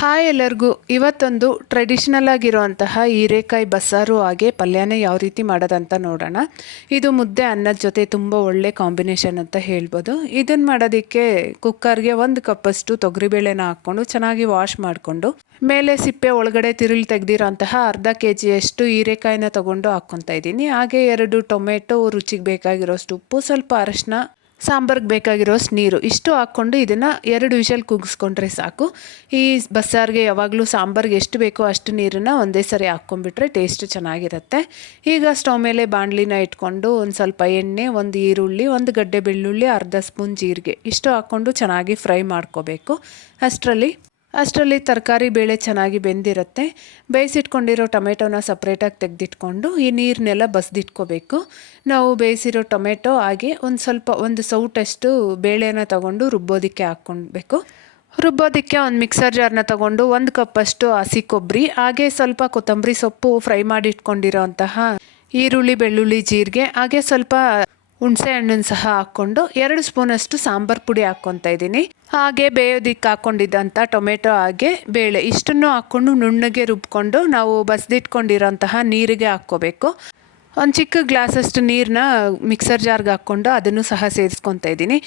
Hi ಎಲ್ಲರಿಗೂ ಇವತ್ತೊಂದು traditional ಆಗಿರುವಂತಹ ಹೀರೆಕಾಯಿ ಬಸ್ಸಾರು ಹಾಗೆ ಪಲ್ಯನೇ ಯಾವ ರೀತಿ ಮಾಡೋದಂತ ನೋಡೋಣ. ಇದು ಮುದ್ದೆ ಅನ್ನದ ಜೊತೆ ತುಂಬ ಒಳ್ಳೆ ಕಾಂಬಿನೇಷನ್ ಅಂತ ಹೇಳ್ಬೋದು. ಇದನ್ನು ಮಾಡೋದಕ್ಕೆ ಕುಕ್ಕರ್ಗೆ 1 ಕಪ್ಪಷ್ಟು ತೊಗರಿಬೇಳೆನ ಹಾಕ್ಕೊಂಡು ಚೆನ್ನಾಗಿ ವಾಶ್ ಮಾಡಿಕೊಂಡು ಮೇಲೆ ಸಿಪ್ಪೆ ಒಳಗಡೆ ತಿರುಳು ತೆಗೆದಿರೋಂತಹ ಅರ್ಧ kg ಹೀರೆಕಾಯಿನ ತೊಗೊಂಡು ಹಾಕ್ಕೊತಾ ಇದ್ದೀನಿ. ಹಾಗೆ 2 ಟೊಮೆಟೊ, ರುಚಿಗೆ ಬೇಕಾಗಿರೋಷ್ಟು ಉಪ್ಪು, ಸ್ವಲ್ಪ ಅರಶಿನ, ಸಾಂಬಾರಿಗೆ ಬೇಕಾಗಿರೋಷ್ಟು ನೀರು ಇಷ್ಟು ಹಾಕ್ಕೊಂಡು ಇದನ್ನು 2 ವಿಷಲ್ ಕೂಗಿಸ್ಕೊಂಡ್ರೆ ಸಾಕು. ಈ ಬಸ್ಸಾರಿಗೆ ಯಾವಾಗಲೂ ಸಾಂಬಾರಿಗೆ ಎಷ್ಟು ಬೇಕೋ ಅಷ್ಟು ನೀರನ್ನು ಒಂದೇ ಸರಿ ಹಾಕ್ಕೊಂಡ್ಬಿಟ್ರೆ ಟೇಸ್ಟ್ ಚೆನ್ನಾಗಿರುತ್ತೆ. ಈಗ ಸ್ಟವ್ ಮೇಲೆ ಬಾಣಲಿನ ಇಟ್ಕೊಂಡು ಒಂದು ಸ್ವಲ್ಪ ಎಣ್ಣೆ, 1 ಈರುಳ್ಳಿ, 1 ಗಡ್ಡೆ ಬೆಳ್ಳುಳ್ಳಿ, ಅರ್ಧ ಸ್ಪೂನ್ ಜೀರಿಗೆ ಇಷ್ಟು ಹಾಕ್ಕೊಂಡು ಚೆನ್ನಾಗಿ ಫ್ರೈ ಮಾಡ್ಕೋಬೇಕು. ಅಷ್ಟರಲ್ಲಿ ತರಕಾರಿ ಬೇಳೆ ಚೆನ್ನಾಗಿ ಬೆಂದಿರುತ್ತೆ. ಬೇಯಿಸಿಟ್ಕೊಂಡಿರೋ ಟೊಮೆಟೊನ ಸಪ್ರೇಟಾಗಿ ತೆಗೆದಿಟ್ಕೊಂಡು ಈ ನೀರನ್ನೆಲ್ಲ ಬಸ್ದಿಟ್ಕೋಬೇಕು. ನಾವು ಬೇಯಿಸಿರೋ ಟೊಮೆಟೊ ಹಾಗೆ ಒಂದು ಸೌಟಷ್ಟು ಬೇಳೆನ ತಗೊಂಡು ರುಬ್ಬೋದಕ್ಕೆ ಹಾಕ್ಕೊಳ್ಬೇಕು. ರುಬ್ಬೋದಕ್ಕೆ ಒಂದು ಮಿಕ್ಸರ್ ಜಾರ್ನ ತಗೊಂಡು 1 ಕಪ್ಪಷ್ಟು ಹಸಿ ಕೊಬ್ಬರಿ ಹಾಗೆ ಸ್ವಲ್ಪ ಕೊತ್ತಂಬರಿ ಸೊಪ್ಪು, ಫ್ರೈ ಮಾಡಿ ಇಟ್ಕೊಂಡಿರೋ ಅಂತಹ ಈರುಳ್ಳಿ, ಬೆಳ್ಳುಳ್ಳಿ, ಜೀರಿಗೆ ಹಾಗೆ ಸ್ವಲ್ಪ ಹುಣಸೆ ಹಣ್ಣನ್ನು ಸಹ ಹಾಕ್ಕೊಂಡು 2 ಸ್ಪೂನಷ್ಟು ಸಾಂಬಾರು ಪುಡಿ ಹಾಕ್ಕೊತಾ ಇದ್ದೀನಿ. ಹಾಗೆ ಬೇಯೋದಕ್ಕೆ ಹಾಕ್ಕೊಂಡಿದ್ದಂಥ ಟೊಮೆಟೊ ಹಾಗೆ ಬೇಳೆ ಇಷ್ಟನ್ನು ಹಾಕ್ಕೊಂಡು ನುಣ್ಣಗೆ ರುಬ್ಕೊಂಡು ನಾವು ಬಸ್ದಿಟ್ಕೊಂಡಿರೋಂತಹ ನೀರಿಗೆ ಹಾಕ್ಕೋಬೇಕು. ಒಂದು ಚಿಕ್ಕ ಗ್ಲಾಸಷ್ಟು ನೀರನ್ನ ಮಿಕ್ಸರ್ ಜಾರ್ಗೆ ಹಾಕ್ಕೊಂಡು ಅದನ್ನು ಸಹ ಸೇರಿಸ್ಕೊತಾ ಇದ್ದೀನಿ.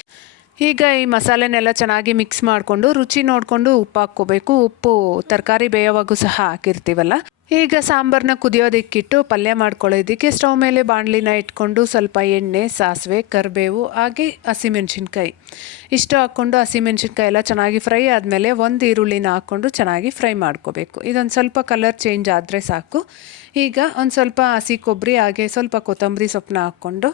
ಈಗ ಈ ಮಸಾಲೆನೆಲ್ಲ ಚೆನ್ನಾಗಿ ಮಿಕ್ಸ್ ಮಾಡಿಕೊಂಡು ರುಚಿ ನೋಡಿಕೊಂಡು ಉಪ್ಪು ಹಾಕ್ಕೋಬೇಕು. ಉಪ್ಪು ತರಕಾರಿ ಬೇಯೋವಾಗೂ ಸಹ ಹಾಕಿರ್ತೀವಲ್ಲ. ಈಗ ಸಾಂಬಾರನ್ನ ಕುದಿಯೋದಕ್ಕಿಟ್ಟು ಪಲ್ಯ ಮಾಡ್ಕೊಳ್ಳೋದಕ್ಕೆ ಸ್ಟವ್ ಮೇಲೆ ಬಾಣಲಿನ ಇಟ್ಕೊಂಡು ಸ್ವಲ್ಪ ಎಣ್ಣೆ, ಸಾಸಿವೆ, ಕರಿಬೇವು ಹಾಗೆ ಹಸಿಮೆಣ್ಸಿನ್ಕಾಯಿ ಇಷ್ಟು ಹಾಕ್ಕೊಂಡು ಹಸಿಮೆಣ್ಸಿನ್ಕಾಯಿ ಎಲ್ಲ ಚೆನ್ನಾಗಿ ಫ್ರೈ ಆದಮೇಲೆ 1 ಈರುಳ್ಳಿನ ಹಾಕ್ಕೊಂಡು ಚೆನ್ನಾಗಿ ಫ್ರೈ ಮಾಡ್ಕೋಬೇಕು. ಇದೊಂದು ಸ್ವಲ್ಪ ಕಲರ್ ಚೇಂಜ್ ಆದರೆ ಸಾಕು. ಈಗ ಒಂದು ಸ್ವಲ್ಪ ಹಸಿ ಕೊಬ್ಬರಿ ಹಾಗೆ ಸ್ವಲ್ಪ ಕೊತ್ತಂಬರಿ ಸೊಪ್ಪನ್ನ ಹಾಕ್ಕೊಂಡು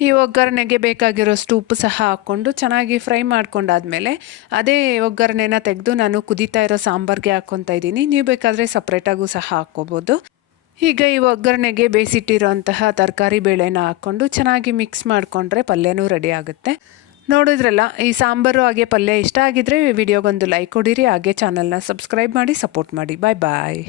ಈ ಒಗ್ಗರಣೆಗೆ ಬೇಕಾಗಿರೋಷ್ಟು ಉಪ್ಪು ಸಹ ಹಾಕ್ಕೊಂಡು ಚೆನ್ನಾಗಿ ಫ್ರೈ ಮಾಡ್ಕೊಂಡಾದ್ಮೇಲೆ ಅದೇ ಒಗ್ಗರಣೆನ ತೆಗೆದು ನಾನು ಕುದೀತಾ ಇರೋ ಸಾಂಬಾರಿಗೆ ಹಾಕ್ಕೊತಾ ಇದ್ದೀನಿ. ನೀವು ಬೇಕಾದರೆ ಸಪ್ರೇಟಾಗೂ ಸಹ ಹಾಕ್ಕೋಬೋದು. ಈಗ ಈ ಒಗ್ಗರಣೆಗೆ ಬೇಯಿಸಿಟ್ಟಿರೋಂತಹ ತರಕಾರಿ ಬೇಳೆನ ಹಾಕ್ಕೊಂಡು ಚೆನ್ನಾಗಿ ಮಿಕ್ಸ್ ಮಾಡಿಕೊಂಡ್ರೆ ಪಲ್ಯನೂ ರೆಡಿ ಆಗುತ್ತೆ. ನೋಡಿದ್ರಲ್ಲ, ಈ ಸಾಂಬಾರು ಹಾಗೆ ಪಲ್ಯ ಇಷ್ಟ ಆಗಿದ್ರೆ ವಿಡಿಯೋಗೊಂದು ಲೈಕ್ ಕೊಡಿರಿ, ಹಾಗೆ ಚಾನಲ್ನ ಸಬ್ಸ್ಕ್ರೈಬ್ ಮಾಡಿ ಸಪೋರ್ಟ್ ಮಾಡಿ. ಬಾಯ್ ಬಾಯ್.